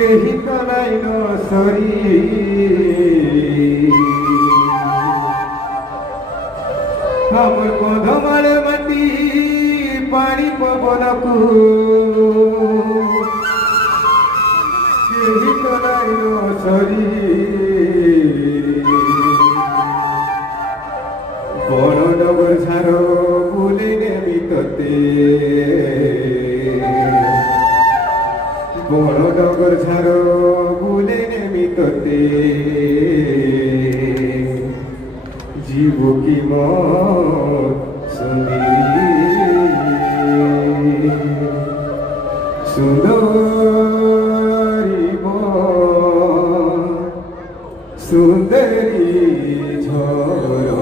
কেহি তো নাই নসরি আমার কধমার মাটি পানি পবনকু কেহি তো নাই নসরি বড় ডবর ঝাড় বুলে নেমি তোতে বড় ডগর ঝাড় বুলে নেমি তোতে জীব কি সুন্দরী সুন্দরী ঝড়